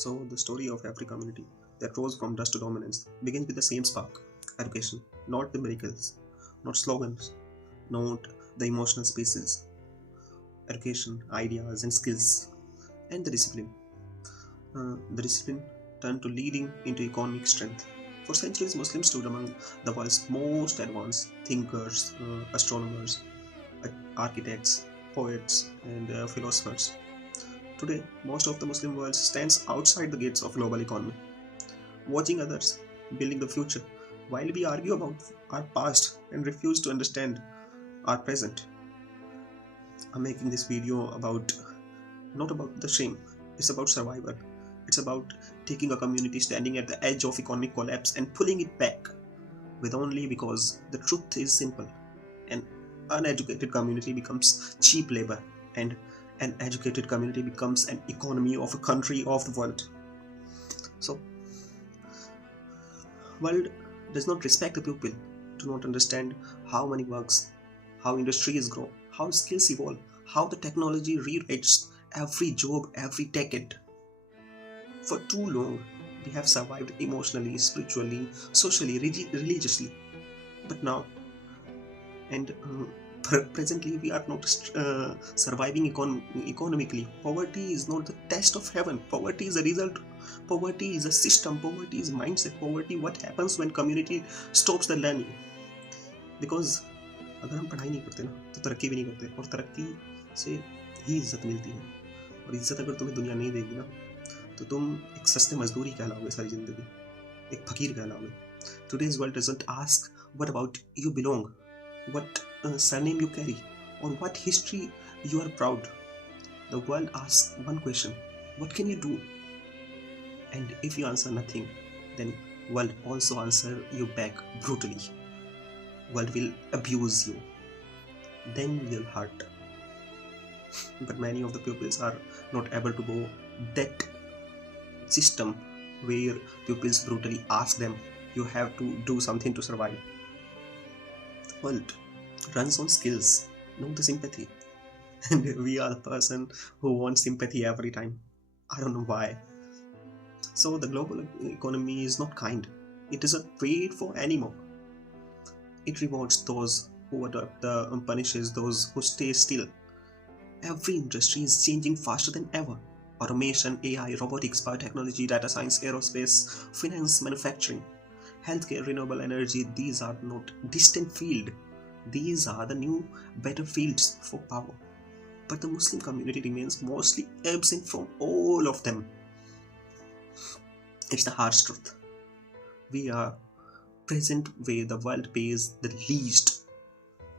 So, the story of every community that rose from dust to dominance begins with the same spark: education, not the miracles, not slogans, not the emotional spaces. Education, ideas, and skills, and the discipline. The discipline turned to leading into economic strength. For centuries, Muslims stood among the world's most advanced thinkers, astronomers, architects, poets, and philosophers. Today, most of the Muslim world stands outside the gates of global economy, watching others building the future, while we argue about our past and refuse to understand our present. I'm making this video about not about the shame, it's about survival. It's about taking a community standing at the edge of economic collapse and pulling it back with only because the truth is simple. An uneducated community becomes cheap labor, and an educated community becomes an economy of a country of the world. So, world does not respect the pupil, do not understand how money works, how industries grow, how skills evolve, how the technology rewrites every job every decade. For too long, we have survived emotionally, spiritually, socially, religiously. But now, and presently, we are not surviving economically. Poverty is not the test of heaven. Poverty is a result. Poverty is a system. Poverty is mindset. Poverty, what happens when community stops the learning? Because अगर हम पढ़ाई नहीं करते ना तो तरक्की भी नहीं करते, और तरक्की से ही इज्जत मिलती है, और इज्जत अगर तुम्हें दुनिया नहीं देगी ना तो तुम एक सस्ते मजदूर ही कहलाओगे सारी जिंदगी, एक फकीर कहलाओगे. Today's world doesn't ask what about you belong, what surname you carry, or what history you are proud. The world asks one question: what can you do? And if you answer nothing, then world also answer you back brutally. World will abuse you, then you'll hurt. But many of the pupils are not able to go that system where pupils brutally ask them, you have to do something to survive. The world runs on skills, not the sympathy. And we are the person who wants sympathy every time. I don't know why. So the global economy is not kind. It doesn't wait for anymore. It rewards those who adopt, punishes those who stay still. Every industry is changing faster than ever. Automation, AI, robotics, biotechnology, data science, aerospace, finance, manufacturing, healthcare, renewable energy, these are not distant fields. These are the new battlefields for power. But the Muslim community remains mostly absent from all of them. It's the harsh truth. We are present where the world pays the least.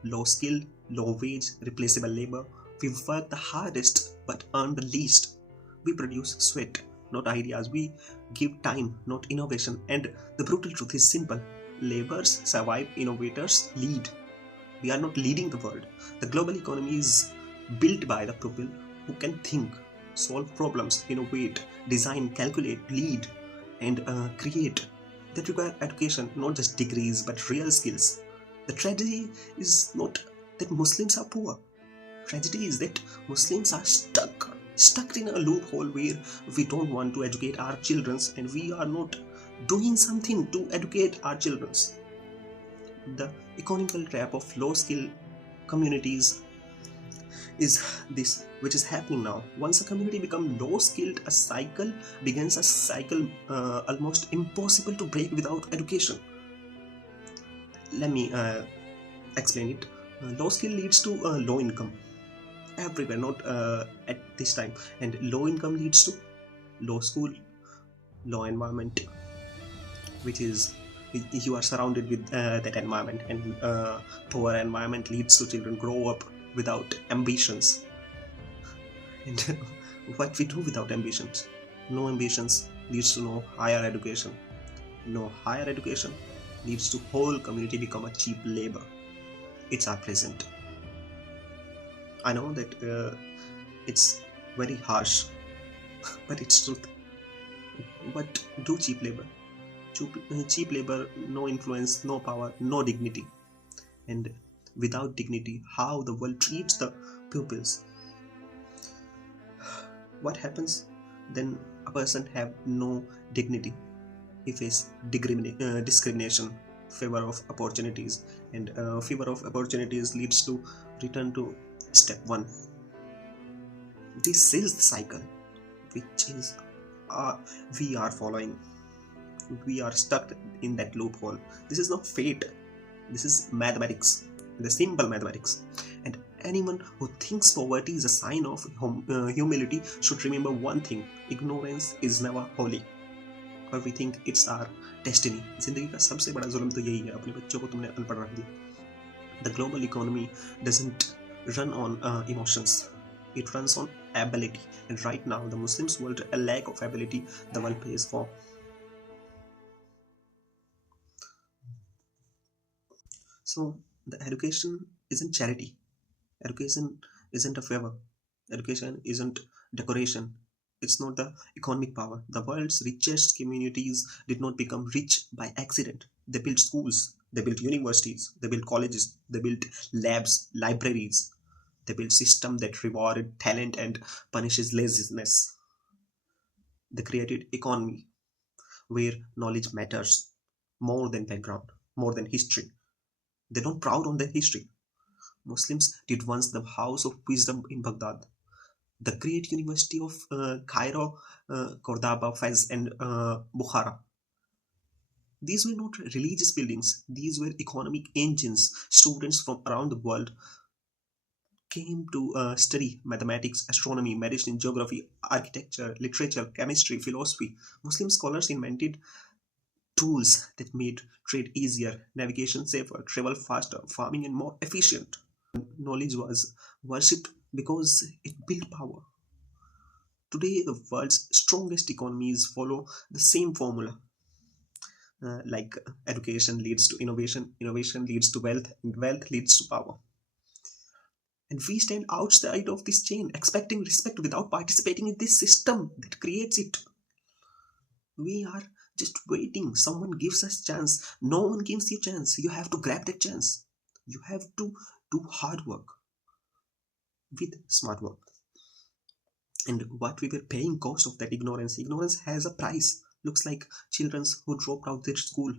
Low skill, low wage, replaceable labor. We work the hardest but earn the least. We produce sweat, not ideas. We give time, not innovation. And the brutal truth is simple: laborers survive, innovators lead. We are not leading the world. The global economy is built by the people who can think, solve problems, innovate, design, calculate, lead, and create. That require education, not just degrees, but real skills. The tragedy is not that Muslims are poor. Tragedy is that Muslims are stuck in a loophole where we don't want to educate our children, and we are not doing something to educate our children. The economical trap of low skill communities is this, which is happening now. Once a community becomes low skilled, a cycle begins, a cycle almost impossible to break without education. Let me explain it. Low skill leads to low income everywhere, not at this time, and low income leads to low school, low environment, which is you are surrounded with that environment, and poor environment leads to children grow up without ambitions. And what we do without ambitions? No ambitions leads to no higher education. No higher education leads to whole community become a cheap labor. It's our present. I know that it's very harsh, but it's truth. But do cheap labor. Cheap labor, no influence, no power, no dignity. And without dignity, how the world treats the pupils? What happens then? A person have no dignity. He face discrimination, favor of opportunities, and favor of opportunities leads to return to step one. This is the cycle which is uh, we are following. We are stuck in that loophole. This is not fate. This is mathematics, the simple mathematics. And anyone who thinks poverty is a sign of humility should remember one thing: ignorance is never holy. और we think it's our destiny. जिंदगी का सबसे बड़ा जुल्म तो यही है, अपने बच्चों को तुमने अनपढ़ रख दिया. The global economy doesn't run on emotions. It runs on ability. And right now, the Muslims world, a lack of ability, the world pays for. So, the education isn't charity. Education isn't a favor. Education isn't decoration. It's not the economic power. The world's richest communities did not become rich by accident. They built schools, they built universities, they built colleges, they built labs, libraries. They built systems that rewarded talent and punishes laziness. They created economy where knowledge matters more than background, more than history. They don't proud on their history. Muslims did once the house of wisdom in Baghdad, the great university of Cairo, Cordoba, Fez, and Bukhara. These were not religious buildings, these were economic engines. Students from around the world came to study mathematics, astronomy, medicine, geography, architecture, literature, chemistry, philosophy. Muslim scholars invented tools that made trade easier, navigation safer, travel faster, farming and more efficient. Knowledge was worshipped because it built power. Today, the world's strongest economies follow the same formula. Like education leads to innovation, innovation leads to wealth, and wealth leads to power. And we stand outside of this chain, expecting respect without participating in this system that creates it. We are just waiting. Someone gives us chance. No one gives you chance. You have to grab that chance. You have to do hard work with smart work. And what we were paying cost of that ignorance. Ignorance has a price. Looks like children who dropped out their school.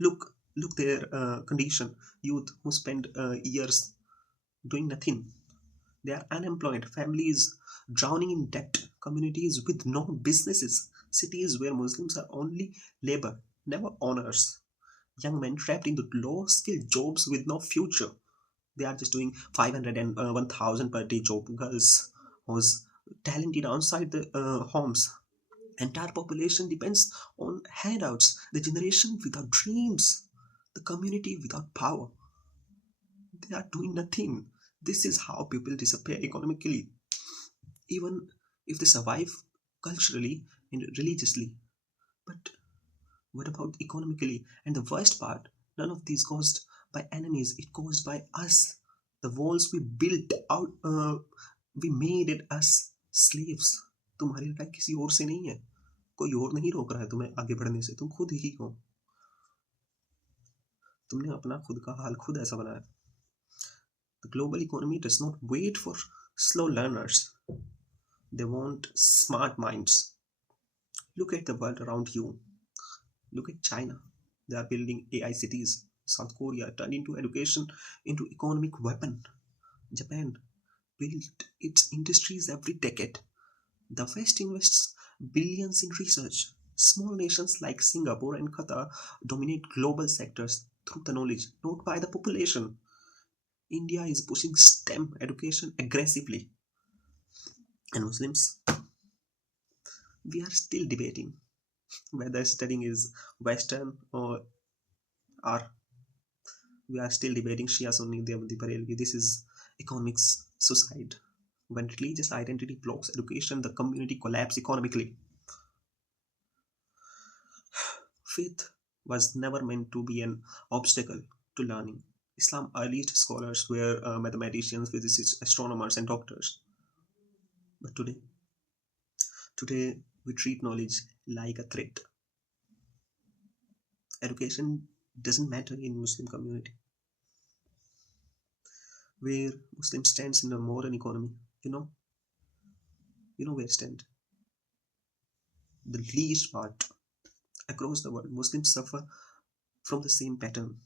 Look their condition. Youth who spend years doing nothing. They are unemployed. Families drowning in debt. Communities with no businesses. Cities where Muslims are only labor, never owners. Young men trapped into low skilled jobs with no future. They are just doing 500 and 1000 per day job. Girls who's talented outside the homes. Entire population depends on handouts. The generation without dreams. The community without power. They are doing nothing. This is how people disappear economically, even if they survive culturally and religiously. But what about economically? And the worst part, none of these caused by enemies, it caused by us. The walls we built out, we made it us slaves. तुम्हारी लड़ाई किसी और से नहीं है. कोई और नहीं रोक रहा है तुम्हें आगे बढ़ने से. तुम खुद ही हो. तुमने अपना खुद का हाल खुद ऐसा बनाया. The global economy does not wait for slow learners. They want smart minds. Look at the world around you. Look at China. They are building AI cities. South Korea turned into education into economic weapon. Japan built its industries every decade. The West invests billions in research. Small nations like Singapore and Qatar dominate global sectors through the knowledge, not by the population. India is pushing STEM education aggressively. And Muslims, we are still debating whether studying is Western or we are still debating Shia Sunni Deobandi Barelvi. This is economics suicide. When religious identity blocks education, the community collapses economically. Faith was never meant to be an obstacle to learning. Islam's earliest scholars were mathematicians, physicists, astronomers, and doctors. But today we treat knowledge like a threat. Education doesn't matter in Muslim community. Where Muslim stands in a modern economy, you know where stand. the least part. Across the world, Muslims suffer from the same pattern: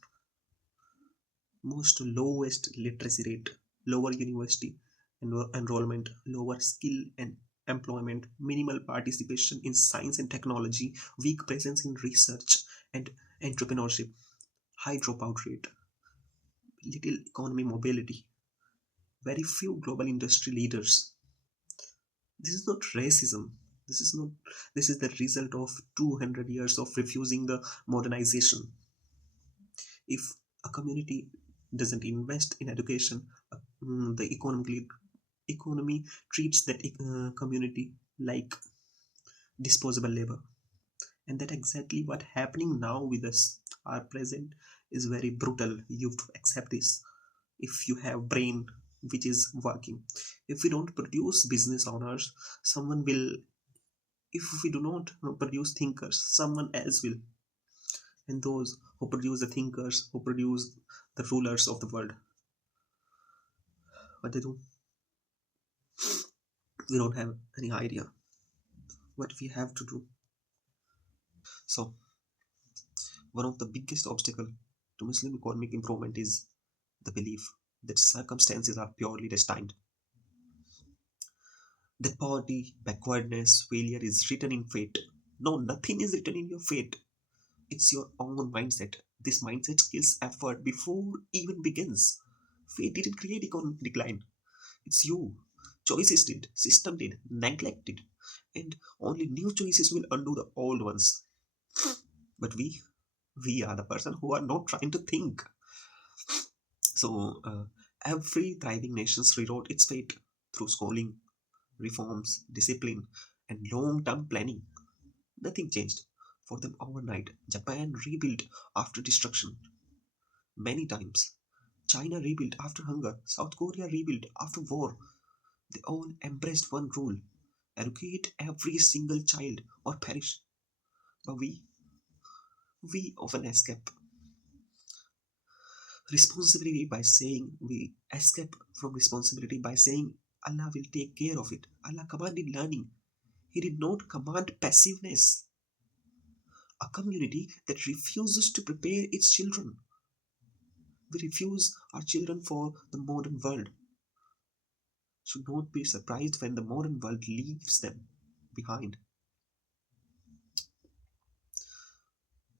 most lowest literacy rate, lower university enrollment, lower skill and employment, minimal participation in science and technology, weak presence in research and entrepreneurship, high dropout rate, little economy mobility, very few global industry leaders. This is not racism. This is not. This is the result of 200 years of refusing the modernization. If a community doesn't invest in education, the economy treats that community like disposable labor, and that exactly what happening now with us. Our present is very brutal. You have to accept this. If you have brain which is working, if we don't produce business owners, someone will. If we do not produce thinkers, someone else will. And those who produce the thinkers, who produce the rulers of the world, what they do, we don't have any idea what we have to do. So one of the biggest obstacle to Muslim economic improvement is the belief that circumstances are purely destined. That poverty, backwardness, failure is written in fate. No, nothing is written in your fate. It's your own mindset. This mindset kills effort before even begins. Fate didn't create economic decline. It's you. Choices did, system did, neglect did. And only new choices will undo the old ones. But we are the person who are not trying to think. So every thriving nation rewrote its fate through schooling, reforms, discipline, and long-term planning. Nothing changed for them overnight. Japan rebuilt after destruction many times. China rebuilt after hunger. South Korea rebuilt after war. They all embraced one rule: educate every single child or perish. But we often escape responsibility by saying we escape from responsibility by saying Allah will take care of it. Allah commanded learning. He did not command passiveness. A community that refuses to prepare its children. We refuse our children for the modern world. Should not be surprised when the modern world leaves them behind.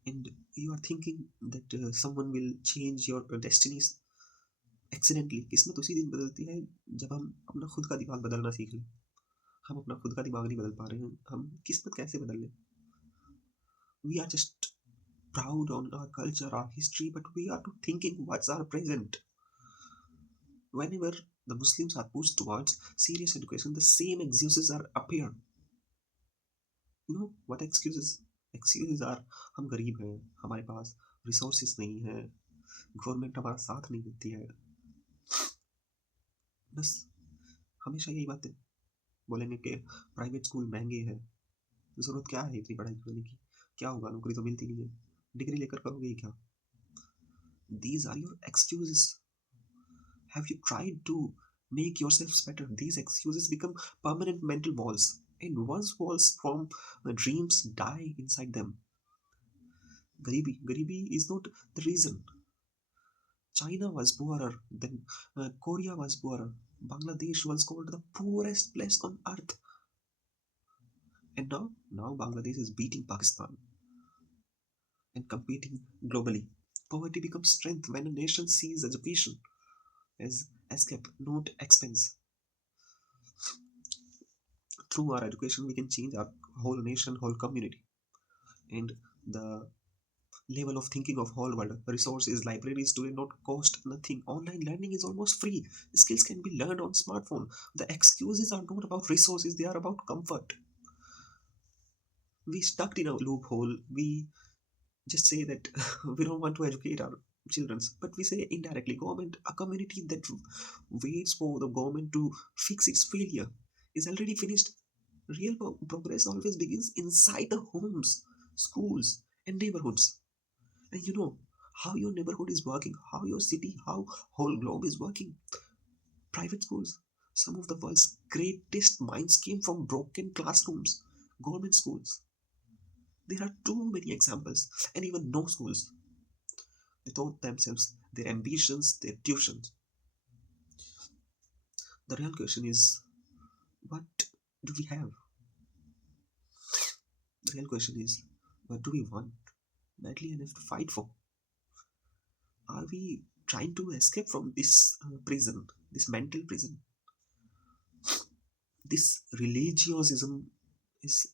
And you are thinking that someone will change your destinies accidentally. किस्मत उसी दिन बदलती है जब हम अपना खुद का दिमाग बदलना सीख लें. हम अपना खुद का दिमाग नहीं बदल पा रहे हैं. हम किस्मत कैसे बदल लें? We are just proud on our culture, our history, but we are not thinking what's our present. Whenever the Muslims are pushed towards serious education, the same excuses are appear. You know what excuses? Excuses are हम गरीब हैं, हमारे पास resources नहीं है, government हमारा साथ नहीं देती है. बस हमेशा यही बातें बोलेंगे कि प्राइवेट स्कूल महंगे हैं. जरूरत क्या है इतनी पढ़ाई करने की? क्या होगा, नौकरी तो मिलती नहीं है, डिग्री लेकर करोगे ही क्या? These are your excuses. Have you tried to make yourselves better? These excuses become permanent mental walls, and once walls from dreams die inside them. Garibi is not the reason. China was poorer, then Korea was poorer. Bangladesh was called the poorest place on earth, and now Bangladesh is beating Pakistan and competing globally. Poverty becomes strength when a nation sees education as escape, not expense. Through our education, we can change our whole nation, whole community, and the level of thinking of whole world. Resources, libraries today not cost nothing. Online learning is almost free. Skills can be learned on smartphone. The excuses are not about resources; they are about comfort. We stuck in a loophole. We just say that we don't want to educate our children, but we say indirectly government, a community that waits for the government to fix its failure, is already finished. Real progress always begins inside the homes, schools, and neighborhoods. And you know how your neighborhood is working, how your city, how whole globe is working. Private schools, some of the world's greatest minds came from broken classrooms. Government schools, There are too many examples, and even no schools. They taught themselves their ambitions, their tuitions. The real question is, what do we have? The real question is, what do we want badly enough to fight for? Are we trying to escape from this prison, this mental prison? This religiosism is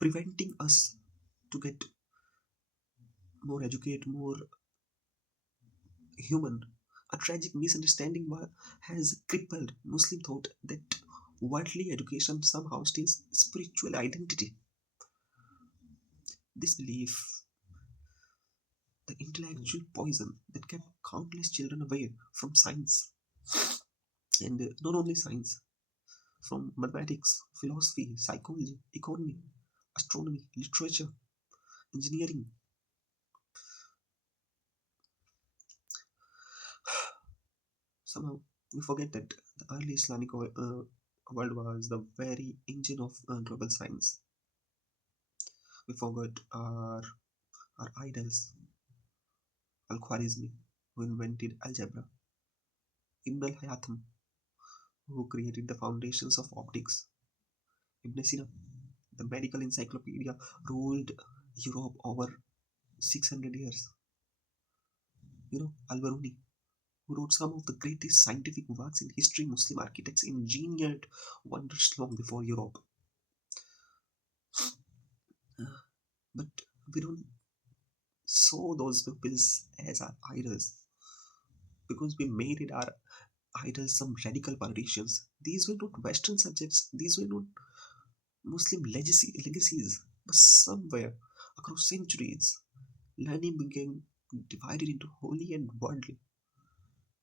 preventing us to get more educated, more human. A tragic misunderstanding has crippled Muslim thought that worldly education somehow steals spiritual identity. This belief, the intellectual poison that kept countless children away from science, and not only science, from mathematics, philosophy, psychology, economy, astronomy, literature, engineering. Somehow we forget that the early Islamic world was the very engine of global science. We forgot our idols, Al Khwarizmi, who invented algebra, Ibn al Haytham, who created the foundations of optics, Ibn Sina, the medical encyclopedia, ruled Europe over 600 years. Al Biruni, who wrote some of the greatest scientific works in history. Muslim architects engineered wonders long before Europe. But we don't saw those peoples as our idols because we made it our idols some radical politicians. These were not Western subjects, these were not Muslim legacies, but somewhere across centuries, learning became divided into holy and worldly,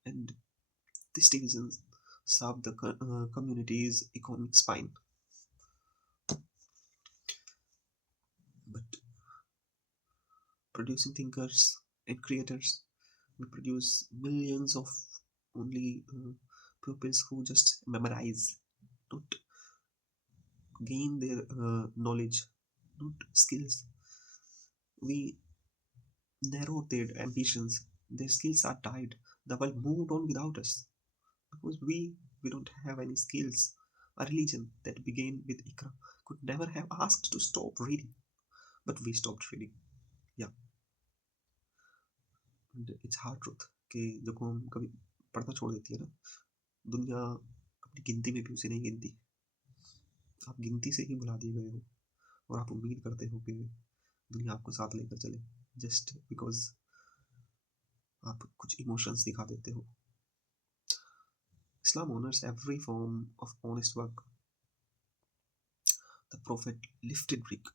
and this division served the community's economic spine. But producing thinkers and creators, we produce millions of only pupils who just memorize, not gain their knowledge, not skills. We narrowed their ambitions. Their skills are tied. The world moved on without us because we don't have any skills. A religion that began with Iqra could never have asked to stop reading, but we stopped reading. Yeah, and it's hard truth कि जब हम कभी पढ़ना छोड़ देती है ना, दुनिया अपनी गिनती में भी उसे नहीं गिनती. आप गिनती से ही भुला दिए गए हो और आप उम्मीद करते हो कि दुनिया आपको साथ लेकर चले जस्ट बिकॉज आप कुछ इमोशंस दिखा देते हो. Islam honors every form of honest work. The Prophet lifted brick.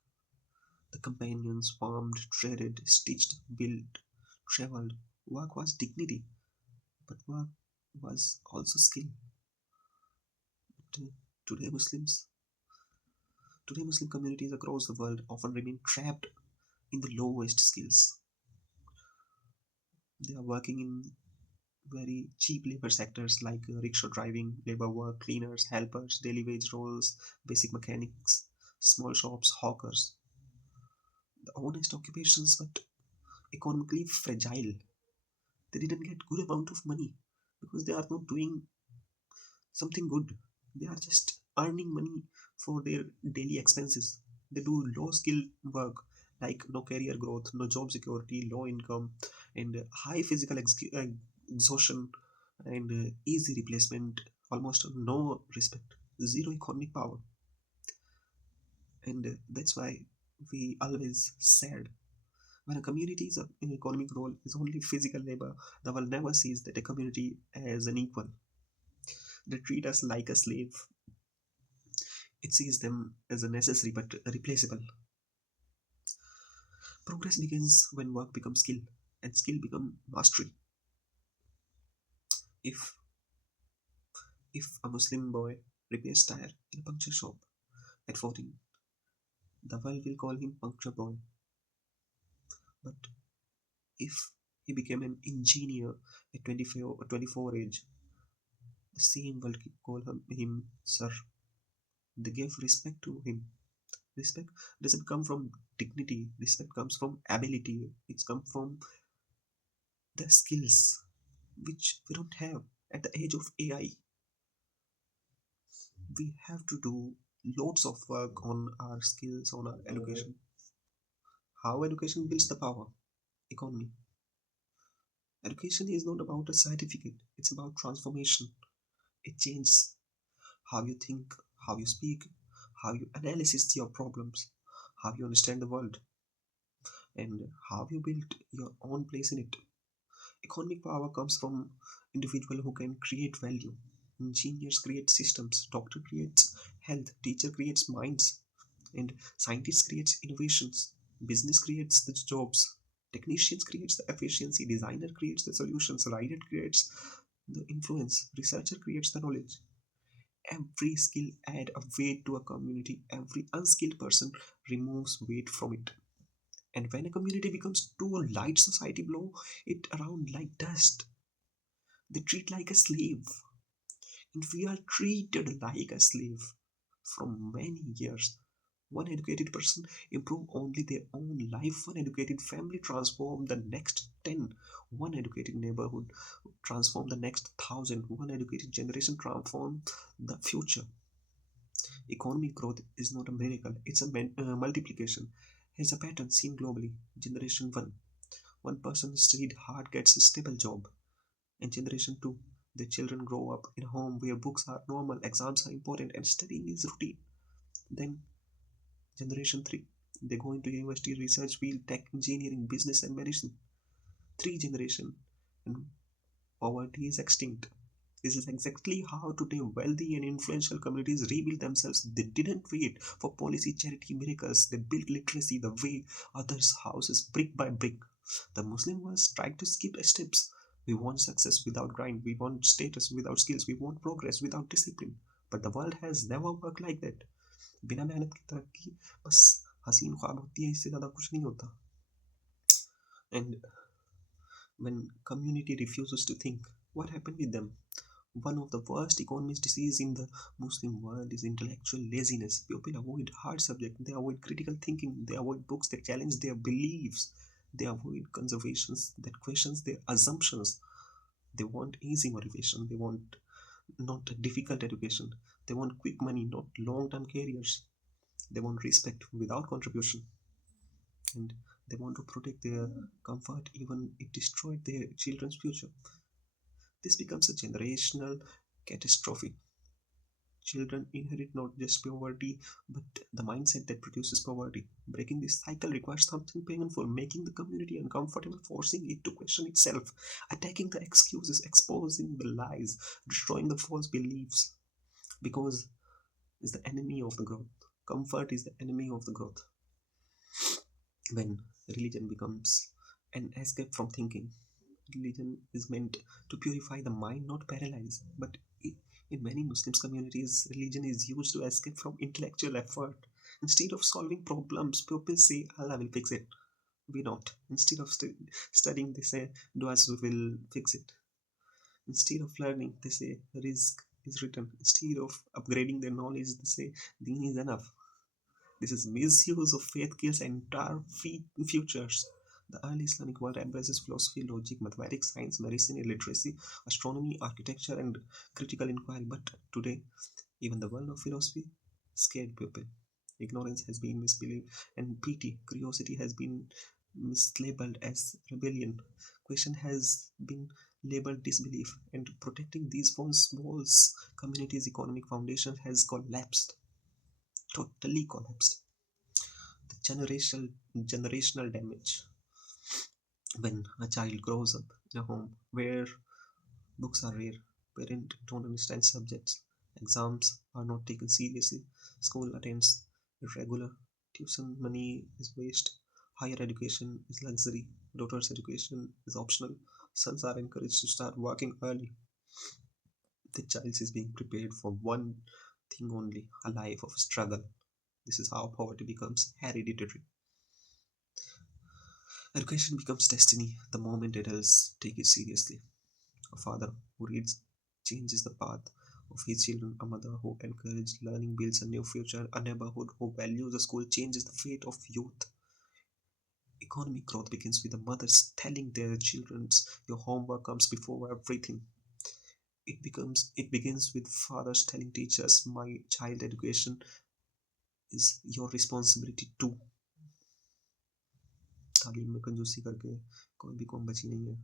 The companions farmed, traded, stitched, built, traveled. Work was dignity, but work was also skill. But, today, today Muslim communities across the world often remain trapped in the lowest skills. They are working in very cheap labor sectors like rickshaw driving, labor work, cleaners, helpers, daily wage roles, basic mechanics, small shops, hawkers. The honest occupations, but economically fragile. They didn't get good amount of money because they are not doing something good. They are just earning money for their daily expenses. They do low skill work like no career growth, no job security, low income, and high physical exhaustion, and easy replacement, almost no respect, zero economic power. And that's why we always said when a community's economic role is only physical labor, the world never sees that a community as an equal. They treat us like a slave. It sees them as a necessary but replaceable. Progress begins when work becomes skill and skill becomes mastery. If if a Muslim boy repairs tire in a puncture shop at 14, the world will call him puncture boy. But if he became an engineer at 24 or 24 age, the same world will call him sir. They gave respect to him. Respect doesn't come from dignity. Respect comes from ability. It's come from the skills which we don't have. At the age of AI, we have to do lots of work on our skills, on our education. How education builds the power economy. Education is not about a certificate, it's about transformation. It changes how you think, how you speak, how you analyze your problems, how you understand the world, and how you build your own place in it. Economic power comes from individual who can create value. Engineers create systems, doctor creates health, teacher creates minds, and scientists creates innovations. Business creates the jobs. Technicians creates the efficiency. Designer creates the solutions. Writer creates the influence. Researcher creates the knowledge. Every skill add a weight to a community. Every unskilled person removes weight from it. And when a community becomes too light, society blow it around like dust. They treat like a slave, and we are treated like a slave from many years. One educated person improve only their own life. One educated family transform the next 10. One educated neighborhood transform the next 1,000. One educated generation transform the future. Economic growth is not a miracle, it's a multiplication. Here's a pattern seen globally. Generation 1. One person studied hard gets a stable job. And generation 2. The children grow up in a home where books are normal, exams are important, and studying is routine. Then generation 3. They go into university, research field, tech, engineering, business, and medicine. Three generation, and poverty is extinct. This is exactly how today wealthy and influential communities rebuild themselves. They didn't wait for policy, charity, miracles. They built literacy the way others' houses, brick by brick. The Muslim was trying to skip steps. We want success without grind. We want status without skills. We want progress without discipline. But the world has never worked like that. बिना मेहनत की तरक्की बस हसीन ख्वाब होती है, इससे ज़्यादा कुछ नहीं होता. And when community refuses to think, what happened with them? One of the worst economist diseases in the Muslim world is intellectual laziness. People avoid hard subjects, they avoid critical thinking, they avoid books that challenge their beliefs, they avoid conservations that questions their assumptions. They want easy motivation, they want not a difficult education, they want quick money, not long-term careers. They want respect without contribution, and they want to protect their comfort even it destroyed their children's future. This becomes a generational catastrophe. Children inherit not just poverty, but the mindset that produces poverty. Breaking this cycle requires something painful, making the community uncomfortable, forcing it to question itself, attacking the excuses, exposing the lies, destroying the false beliefs. Because is the enemy of the growth. Comfort is the enemy of the growth. When religion becomes an escape from thinking, religion is meant to purify the mind, not paralyze. But in many Muslim communities, religion is used to escape from intellectual effort. Instead of solving problems, people say Allah will fix it. We not. Instead of studying, they say duas will fix it. Instead of learning, they say risk is written. Instead of upgrading their knowledge, they say deen is enough. This is misuse of faith kills entire futures. The early Islamic world embraces philosophy, logic, mathematics, science, medicine, literacy, astronomy, architecture, and critical inquiry. But today, even the world of philosophy scared people. Ignorance has been misbelieved, and pity, curiosity has been mislabeled as rebellion. Question has been labeled disbelief, and protecting these false walls, communities' economic foundation has collapsed, totally collapsed. The generational damage. When a child grows up in a home where books are rare, parents don't understand subjects, exams are not taken seriously, school attends irregular, tuition money is waste, higher education is luxury, daughter's education is optional, sons are encouraged to start working early. The child is being prepared for one thing only, a life of struggle. This is how poverty becomes hereditary. Education becomes destiny the moment adults take it seriously. A father who reads changes the path of his children. A mother who encourages learning builds a new future. A neighborhood who values a school changes the fate of youth. Economic growth begins with the mothers telling their children, your homework comes before everything. It begins with fathers telling teachers, my child education is your responsibility too. तालीम में कंजूसी करके कोई भी कौम बची नहीं है.